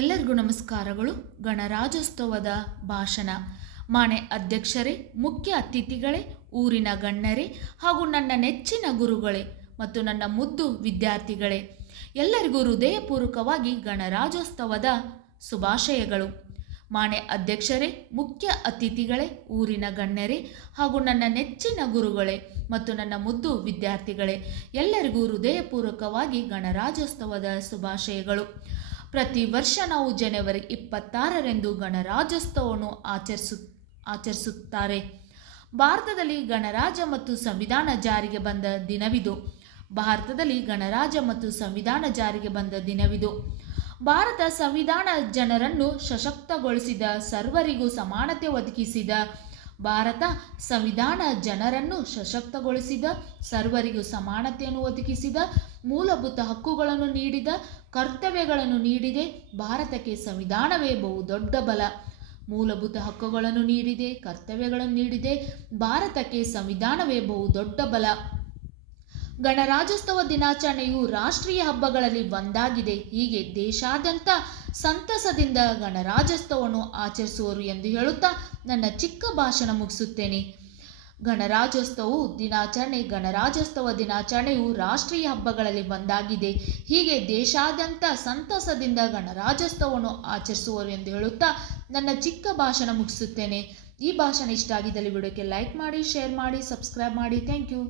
ಎಲ್ಲರಿಗೂ ನಮಸ್ಕಾರಗಳು. ಗಣರಾಜ್ಯೋತ್ಸವದ ಭಾಷಣ. ಮಾನ್ಯ ಅಧ್ಯಕ್ಷರೇ, ಮುಖ್ಯ ಅತಿಥಿಗಳೇ, ಊರಿನ ಗಣ್ಯರೇ ಹಾಗೂ ನನ್ನ ನೆಚ್ಚಿನ ಗುರುಗಳೇ ಮತ್ತು ನನ್ನ ಮುದ್ದು ವಿದ್ಯಾರ್ಥಿಗಳೇ, ಎಲ್ಲರಿಗೂ ಹೃದಯಪೂರ್ವಕವಾಗಿ ಗಣರಾಜ್ಯೋತ್ಸವದ ಶುಭಾಶಯಗಳು. ಮಾನ್ಯ ಅಧ್ಯಕ್ಷರೇ, ಮುಖ್ಯ ಅತಿಥಿಗಳೇ, ಊರಿನ ಗಣ್ಯರೇ ಹಾಗೂ ನನ್ನ ನೆಚ್ಚಿನ ಗುರುಗಳೇ ಮತ್ತು ನನ್ನ ಮುದ್ದು ವಿದ್ಯಾರ್ಥಿಗಳೇ, ಎಲ್ಲರಿಗೂ ಹೃದಯಪೂರ್ವಕವಾಗಿ ಗಣರಾಜ್ಯೋತ್ಸವದ ಶುಭಾಶಯಗಳು. ಪ್ರತಿ ವರ್ಷ ನಾವು ಜನವರಿ 26ರಂದು ಗಣರಾಜ್ಯೋತ್ಸವವನ್ನು ಆಚರಿಸುತ್ತಾರೆ. ಭಾರತದಲ್ಲಿ ಗಣರಾಜ್ಯ ಮತ್ತು ಸಂವಿಧಾನ ಜಾರಿಗೆ ಬಂದ ದಿನವಿದು. ಭಾರತ ಸಂವಿಧಾನ ಜನರನ್ನು ಸಶಕ್ತಗೊಳಿಸಿದ, ಸರ್ವರಿಗೂ ಸಮಾನತೆ ಒದಗಿಸಿದ, ಮೂಲಭೂತ ಹಕ್ಕುಗಳನ್ನು ನೀಡಿದ, ಕರ್ತವ್ಯಗಳನ್ನು ನೀಡಿದೆ. ಭಾರತಕ್ಕೆ ಸಂವಿಧಾನವೇ ಬಹುದೊಡ್ಡ ಬಲ. ಗಣರಾಜ್ಯೋತ್ಸವ ದಿನಾಚರಣೆಯು ರಾಷ್ಟ್ರೀಯ ಹಬ್ಬಗಳಲ್ಲಿ ಒಂದಾಗಿದೆ. ಹೀಗೆ ದೇಶಾದ್ಯಂತ ಸಂತಸದಿಂದ ಗಣರಾಜ್ಯೋತ್ಸವವನ್ನು ಆಚರಿಸುವರು ಎಂದು ಹೇಳುತ್ತಾ ನನ್ನ ಚಿಕ್ಕ ಭಾಷಣ ಮುಗಿಸುತ್ತೇನೆ. ಗಣರಾಜ್ಯೋತ್ಸವ ದಿನಾಚರಣೆಯು ರಾಷ್ಟ್ರೀಯ ಹಬ್ಬಗಳಲ್ಲಿ ಒಂದಾಗಿದೆ. ಹೀಗೆ ದೇಶಾದ್ಯಂತ ಸಂತಸದಿಂದ ಗಣರಾಜ್ಯೋತ್ಸವವನ್ನು ಆಚರಿಸುವರು ಎಂದು ಹೇಳುತ್ತಾ ನನ್ನ ಚಿಕ್ಕ ಭಾಷಣ ಮುಗಿಸುತ್ತೇನೆ. ಈ ಭಾಷಣ ಇಷ್ಟ ಆಗಿದ್ದಲ್ಲಿ ವಿಡಿಯೋಕ್ಕೆ ಲೈಕ್ ಮಾಡಿ, ಶೇರ್ ಮಾಡಿ, ಸಬ್ಸ್ಕ್ರೈಬ್ ಮಾಡಿ. Thank you.